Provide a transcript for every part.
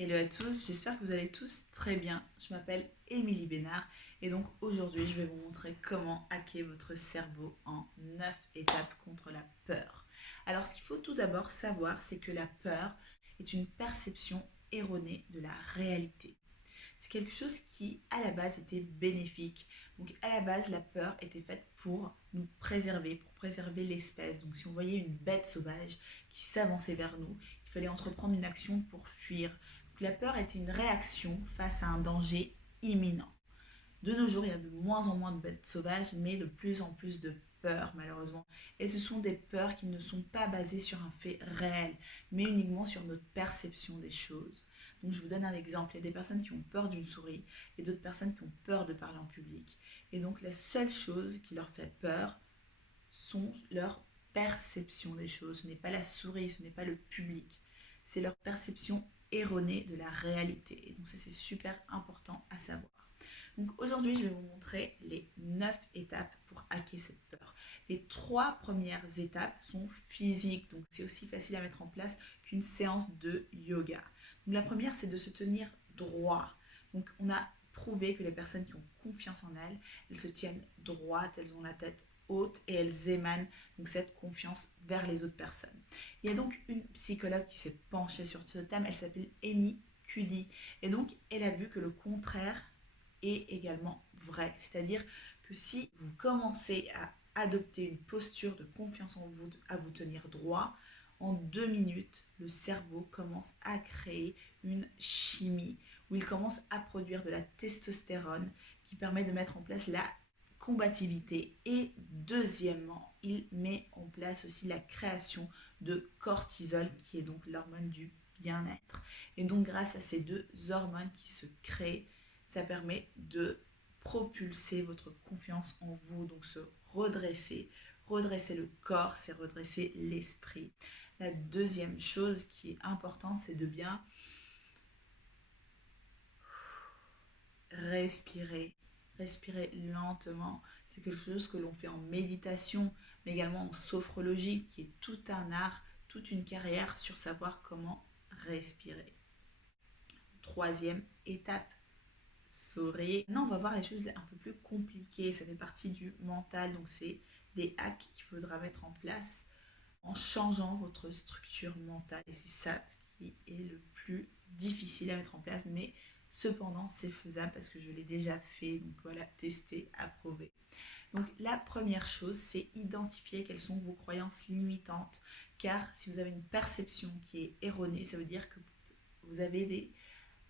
Hello à tous, j'espère que vous allez tous très bien. Je m'appelle Émilie Bénard et donc aujourd'hui je vais vous montrer comment hacker votre cerveau en 9 étapes contre la peur. Alors ce qu'il faut tout d'abord savoir, c'est que la peur est une perception erronée de la réalité. C'est quelque chose qui à la base était bénéfique. Donc à la base la peur était faite pour nous préserver, pour préserver l'espèce. Donc si on voyait une bête sauvage qui s'avançait vers nous, il fallait entreprendre une action pour fuir. Donc la peur était une réaction face à un danger imminent. De nos jours, il y a de moins en moins de bêtes sauvages, mais de plus en plus de peurs, malheureusement. Et ce sont des peurs qui ne sont pas basées sur un fait réel, mais uniquement sur notre perception des choses. Donc je vous donne un exemple. Il y a des personnes qui ont peur d'une souris et d'autres personnes qui ont peur de parler en public. Et donc la seule chose qui leur fait peur sont leur perception des choses. Ce n'est pas la souris, ce n'est pas le public. C'est leur perception erronée de la réalité. Et donc ça c'est super important à savoir. Donc aujourd'hui, je vais vous montrer les 9 étapes pour hacker cette peur. Les 3 premières étapes sont physiques, donc c'est aussi facile à mettre en place qu'une séance de yoga. Donc la première, c'est de se tenir droit. Donc on a prouvé que les personnes qui ont confiance en elles, elles se tiennent droites, elles ont la tête haute et elles émanent donc cette confiance vers les autres personnes. Il y a donc une psychologue qui s'est penchée sur ce thème, elle s'appelle Amy Cuddy. Et donc elle a vu que le contraire est également vrai. C'est-à-dire que si vous commencez à adopter une posture de confiance en vous, à vous tenir droit, en 2 minutes, le cerveau commence à créer une chimie où il commence à produire de la testostérone qui permet de mettre en place la combativité. Et deuxièmement, il met en place aussi la création de cortisol qui est donc l'hormone du bien-être. Et donc grâce à ces deux hormones qui se créent, ça permet de propulser votre confiance en vous, donc se redresser. Redresser le corps, c'est redresser l'esprit. La deuxième chose qui est importante, c'est de bien respirer. Respirer lentement. C'est quelque chose que l'on fait en méditation, mais également en sophrologie, qui est tout un art, toute une carrière sur savoir comment respirer. Troisième étape, sourire. Maintenant, on va voir les choses un peu plus compliquées. Ça fait partie du mental, donc c'est des hacks qu'il faudra mettre en place en changeant votre structure mentale. Et c'est ça ce qui est le plus difficile à mettre en place, mais cependant, c'est faisable parce que je l'ai déjà fait. Donc voilà, tester, approuver. Donc la première chose, c'est identifier quelles sont vos croyances limitantes. Car si vous avez une perception qui est erronée, ça veut dire que vous avez des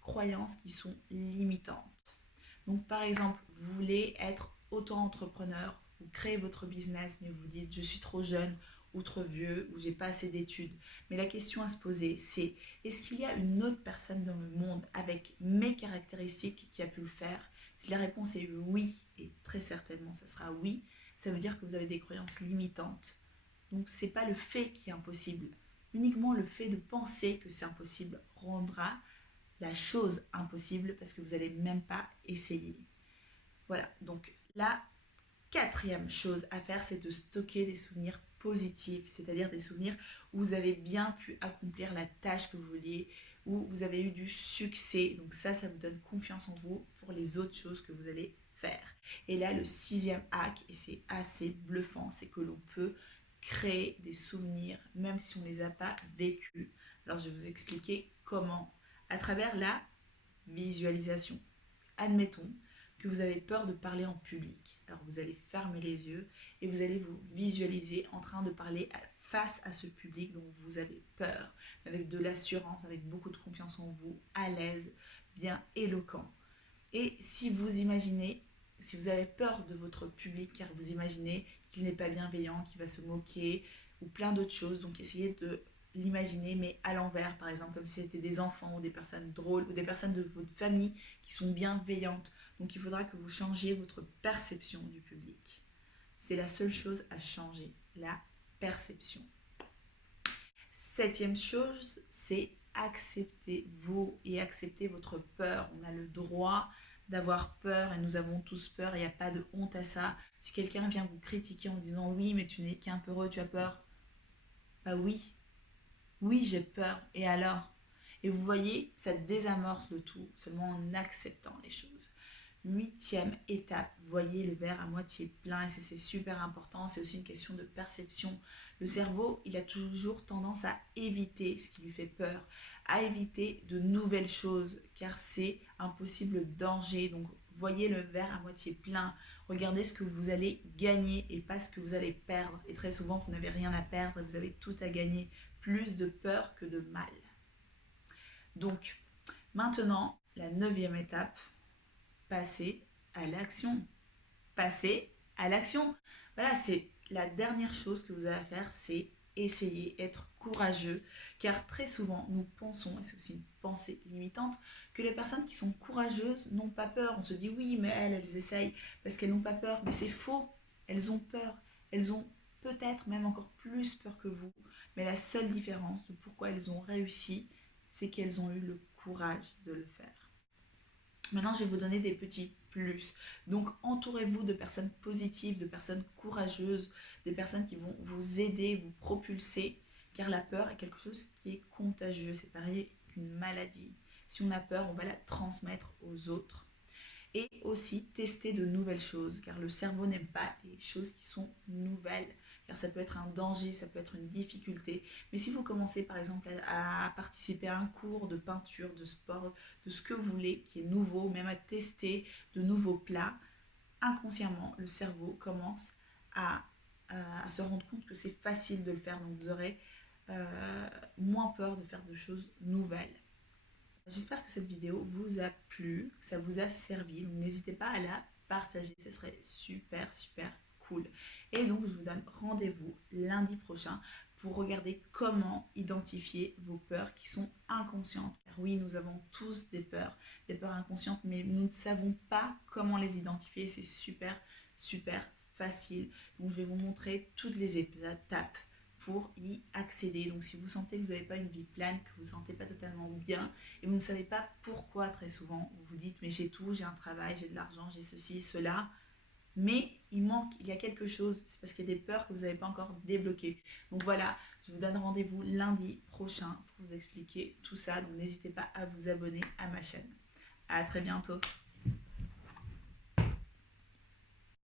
croyances qui sont limitantes. Donc par exemple, vous voulez être auto-entrepreneur, vous créez votre business, mais vous vous dites je suis trop jeune ou trop vieux ou j'ai pas assez d'études. Mais la question à se poser, c'est est-ce qu'il y a une autre personne dans le monde avec mes caractéristiques qui a pu le faire? Si la réponse est oui, et très certainement ça sera oui, ça veut dire que vous avez des croyances limitantes. Donc c'est pas le fait qui est impossible. Uniquement le fait de penser que c'est impossible rendra la chose impossible parce que vous n'allez même pas essayer. Voilà, donc la quatrième chose à faire, c'est de stocker des souvenirs positifs, c'est-à-dire des souvenirs où vous avez bien pu accomplir la tâche que vous vouliez, où vous avez eu du succès. Donc ça vous donne confiance en vous pour les autres choses que vous allez faire. Et là, le sixième hack, et c'est assez bluffant, c'est que l'on peut créer des souvenirs même si on ne les a pas vécus. Alors je vais vous expliquer comment à travers la visualisation. Admettons que vous avez peur de parler en public. Alors vous allez fermer les yeux et vous allez vous visualiser en train de parler face à ce public dont vous avez peur, avec de l'assurance, avec beaucoup de confiance en vous, à l'aise, bien éloquent. Et si vous imaginez, si vous avez peur de votre public car vous imaginez qu'il n'est pas bienveillant, qu'il va se moquer ou plein d'autres choses, donc essayez de l'imaginer mais à l'envers, par exemple comme si c'était des enfants ou des personnes drôles ou des personnes de votre famille qui sont bienveillantes. Donc il faudra que vous changiez votre perception du public. C'est la seule chose à changer, la perception. Septième chose, c'est acceptez-vous et acceptez votre peur. On a le droit d'avoir peur et nous avons tous peur, il n'y a pas de honte à ça. Si quelqu'un vient vous critiquer en disant oui mais tu n'es qu'un peureux, tu as peur, bah oui, oui, j'ai peur. Et alors? Et vous voyez, ça désamorce le tout seulement en acceptant les choses. 8e étape, voyez le verre à moitié plein et c'est super important, c'est aussi une question de perception. Le cerveau, il a toujours tendance à éviter ce qui lui fait peur, à éviter de nouvelles choses car c'est un possible danger. Donc voyez le verre à moitié plein, regardez ce que vous allez gagner et pas ce que vous allez perdre. Et très souvent, vous n'avez rien à perdre et vous avez tout à gagner, plus de peur que de mal. Donc maintenant, la 9e étape, passer à l'action. Passer à l'action. Voilà, c'est la dernière chose que vous avez à faire, c'est essayer, être courageux, car très souvent nous pensons, et c'est aussi une pensée limitante, que les personnes qui sont courageuses n'ont pas peur. On se dit oui, mais elles essayent parce qu'elles n'ont pas peur, mais c'est faux, elles ont peur, elles ont peut-être même encore plus peur que vous, mais la seule différence de pourquoi elles ont réussi, c'est qu'elles ont eu le courage de le faire. Maintenant, je vais vous donner des petits plus. Donc, entourez-vous de personnes positives, de personnes courageuses, des personnes qui vont vous aider, vous propulser, car la peur est quelque chose qui est contagieux. C'est pareil qu'une maladie. Si on a peur, on va la transmettre aux autres. Et aussi tester de nouvelles choses, car le cerveau n'aime pas les choses qui sont nouvelles, car ça peut être un danger, ça peut être une difficulté. Mais si vous commencez par exemple à participer à un cours de peinture, de sport, de ce que vous voulez, qui est nouveau, même à tester de nouveaux plats, inconsciemment, le cerveau commence à se rendre compte que c'est facile de le faire, donc vous aurez moins peur de faire de choses nouvelles. J'espère que cette vidéo vous a plu, que ça vous a servi. Donc n'hésitez pas à la partager, ce serait super cool. Et donc je vous donne rendez-vous lundi prochain pour regarder comment identifier vos peurs qui sont inconscientes. Car oui, nous avons tous des peurs inconscientes, mais nous ne savons pas comment les identifier. C'est super facile. Donc je vais vous montrer toutes les étapes pour y accéder. Donc si vous sentez que vous n'avez pas une vie pleine, que vous ne vous sentez pas totalement bien et vous ne savez pas pourquoi très souvent, vous vous dites mais j'ai tout, j'ai un travail, j'ai de l'argent, j'ai ceci, cela, mais il y a quelque chose, c'est parce qu'il y a des peurs que vous n'avez pas encore débloquées. Donc voilà, je vous donne rendez-vous lundi prochain pour vous expliquer tout ça. Donc n'hésitez pas à vous abonner à ma chaîne. À très bientôt.